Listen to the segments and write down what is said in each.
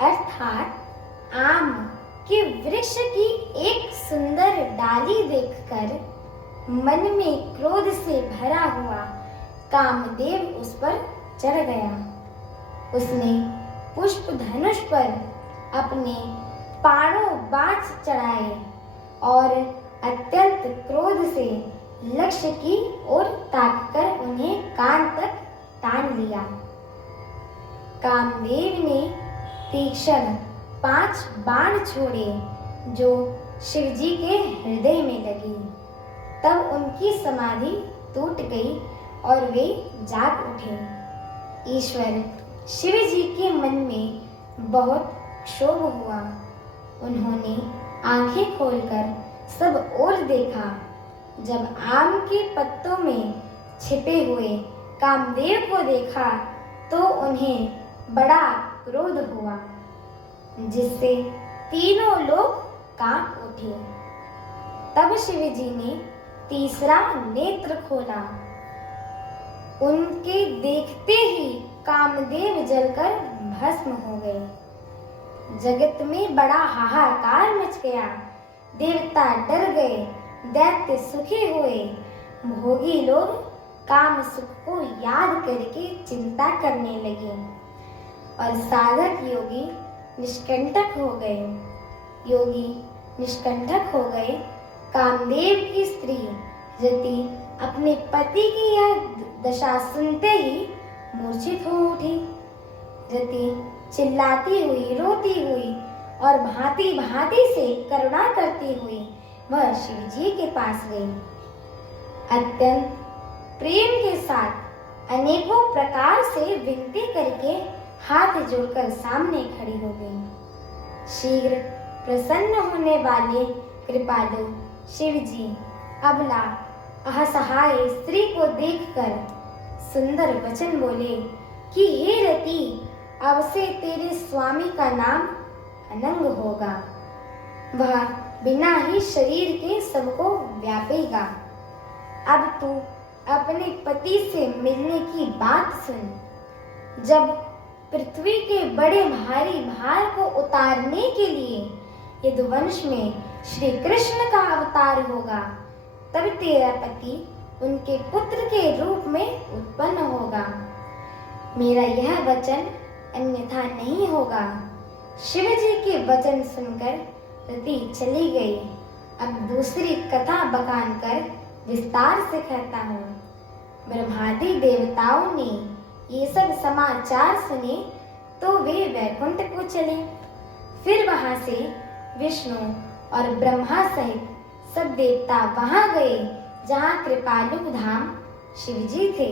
अर्थात आम के वृक्ष की एक सुंदर डाली देखकर मन में क्रोध से भरा हुआ कामदेव उस पर चढ़ गया। उसने पुष्प धनुष पर अपने पाणों बाण चढ़ाए और अत्यंत क्रोध से लक्ष्य की ओर ताककर उन्हें कान तक तान लिया। कामदेव ने तीक्ष्ण 5 बाण छोड़े जो शिवजी के हृदय में लगी। तब उनकी समाधि टूट गई और वे जाग उठे। ईश्वर शिव जी के मन में बहुत क्षोभ हुआ। उन्होंने आंखें खोलकर सब ओर देखा। जब आम के पत्तों में छिपे हुए कामदेव को देखा तो उन्हें बड़ा क्रोध हुआ, जिससे तीनों लोग कांप उठे। तब शिव जी ने तीसरा नेत्र खोला। उनके देखते ही कामदेव जलकर भस्म हो गए। जगत में बड़ा हाहाकार मच गया। देवता डर गए, दैत्य सुखी हुए। भोगी लोग काम सुख को याद करके चिंता करने लगे और साधक योगी निष्कंटक हो गए। योगी निष्कंटक हो गए। कामदेव की स्त्री रति अपने पति की यह दशा सुनते ही मूर्छित हो उठी। रति चिल्लाती हुई, रोती हुई और भांति भांति से करुणा करती हुई वह शिव जी के पास गई। अत्यंत प्रेम के साथ अनेकों प्रकार से विनती करके हाथ जोड़कर सामने खड़ी हो गई। शीघ्र प्रसन्न होने वाले कृपालु शिव जी अबला असहाय स्त्री को देखकर सुंदर वचन बोले कि हे रति, अब से तेरे स्वामी का नाम अनंग होगा। वह बिना ही शरीर के सबको व्यापेगा। अब तू अपने पति से मिलने की बात सुन। जब पृथ्वी के बड़े भारी भार को उतारने के लिए यदुवंश में श्री कृष्ण का अवतार होगा, तब तेरा पति उनके पुत्र के रूप में उत्पन्न होगा। मेरा यह वचन अन्यथा नहीं होगा। शिव जी के वचन सुनकर रति चली गई। अब दूसरी कथा बखान कर विस्तार से कहता हूँ। ब्रह्मादि देवताओं ने ये सब समाचार सुने तो वे वैकुंठ को चले। फिर वहां से विष्णु और ब्रह्मा सहित सब देवता वहां गए जहां कृपालु धाम शिवजी थे।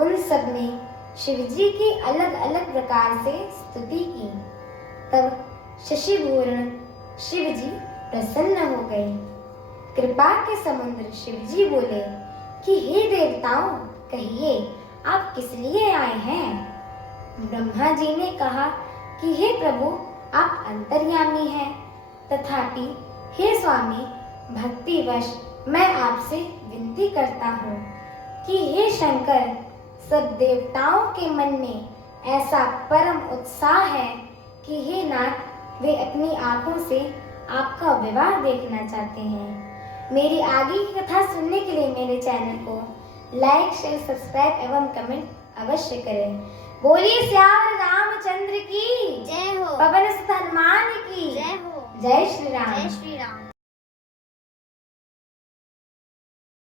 उन सब ने शिवजी की अलग अलग प्रकार से स्तुति की। तब शशिभूषण शिवजी प्रसन्न हो गए। कृपा के समुद्र शिवजी बोले कि हे देवताओं, कहिए आप किस लिए आए हैं। ब्रह्मा जी ने कहा कि हे प्रभु, आप अंतर्यामी हैं, तथापि हे स्वामी, भक्तिवश मैं आपसे विनती करता हूँ कि हे शंकर, सब देवताओं के मन में ऐसा परम उत्साह है कि हे नाथ, वे अपनी आंखों से आपका विवाह देखना चाहते हैं। मेरी आगे की कथा सुनने के लिए मेरे चैनल को लाइक, शेयर, सब्सक्राइब एवं कमेंट अवश्य करें। बोलिए श्याम रामचंद्र की जय हो। पवन सुत हनुमान की जय हो। जय श्री राम। जय श्री राम।